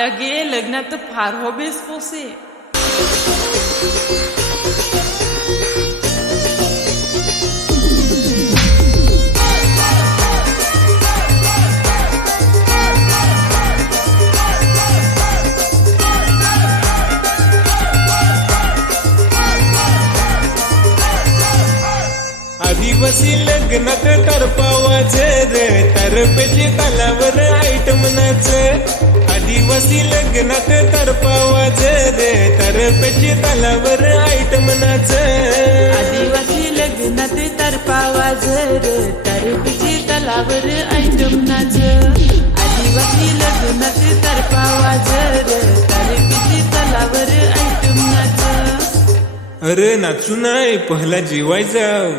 आया गे लग्नात फार होबेस पोसे. आदिवासी लग्नात तरपावाज रे तरपेची तालावर आयटम नाच. आदिवासी लग्नात तरपावाज रे तरपेची तालावर आयटम नाच. आदिवासी लग्नात तरपावाज रे तरपेची तालावर आयटम नाच. आदिवासी लग्नात तरपावाज रे तरपेची तालावर आयटम नाच. अरे नाचू नाही पहिला जेवाय जाव.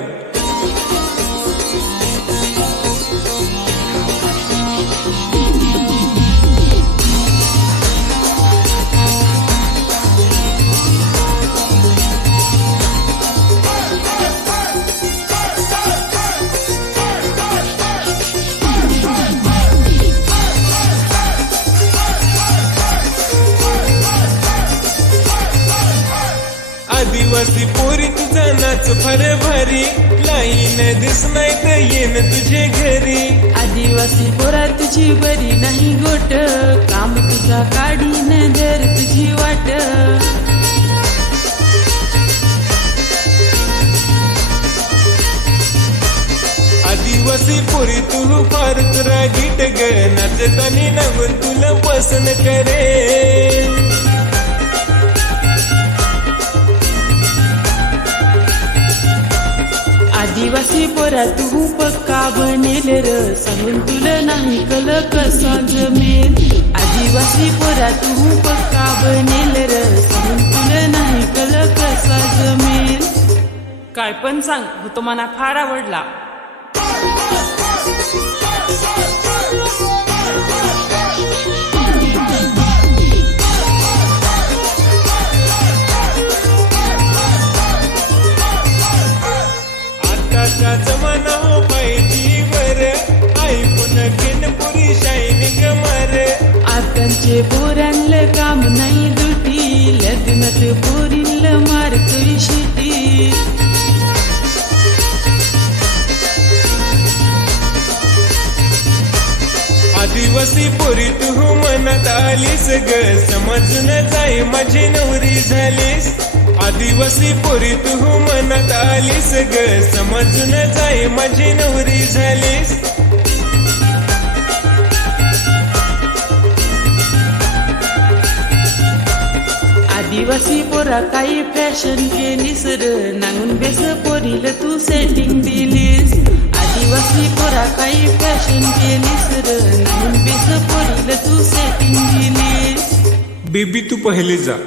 आदिवासी पोरी तुझा नाच फार भारी. लाईन दिस नाही तर येन तुझे घरी. आदिवासी पोरा तुझी बरी नाही गोट. काम तुझा काढीन दर तुझी वाट. आदिवासी पोरी तू फार तुरा गीट ग. नाचतानी नवं तुला पसंत करे. आदिवासी पोरा तू पक्का बनेल र. सांगून तुला नाही कल कसा जमेल. आदिवासी पोरा तू पक्का बनेल र. सांगून तुला नाही कल कसा जमेल. काय पण सांग होतो मला फार आवडला. आताचा जमाना हो पाहिजे वर. ऐकून घेन पुरी शाईनिंग मार. आतांचे पोरांना काम नाही दुटी. लग्नात पोरींला मारतोय शिटी. आदिवासी पोरी तू मनात आलीस ग. समजून जाई माझी नवरी झालीस. आदिवासी पोरी तू मनात आलीस ग. समजून जाई माझी नवरी झालीस. आदिवासी पोरा काही फॅशन केलीस र. नांगून बेस पोरीला तू सेटिंग दिलीस. आदिवासी पोरा काही फॅशन केलीस र. नांगून बेस पोरीला तू सेटिंग दिलीस. बेबी तू पहिले जा.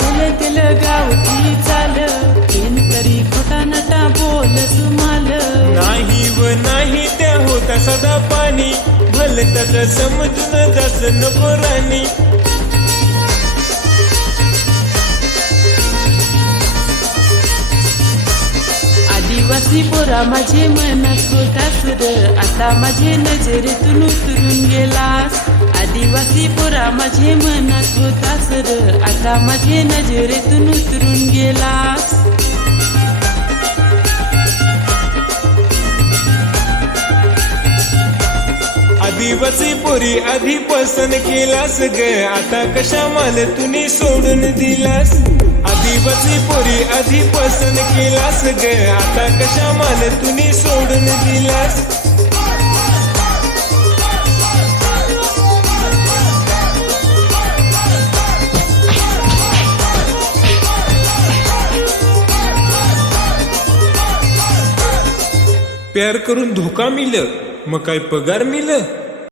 झालं केलं गावठी चाल. पेन तरी खोटा नटा बोलत माल. नाही व नाही त्या होता सदा पाणी. भले त्याचं समजून जास नको राणी. आदिवासी पोरा माझे मनात होतास र. आता माझे नजरेतून उतरून गेलास. आदिवासी पोरा माझे मनात होतास र. आता माझे नजरेतून उतरून गेलास. आदिवासी पोरी आधी पसंत केलास ग. आता कशा माल तुनी सोडून दिलास. आदिवासी पोरी आधी पसंत केलास ग. आता कशा माल तुनी सोडून दिलास. प्यार करून धोका मिल मग काय पगार मिल.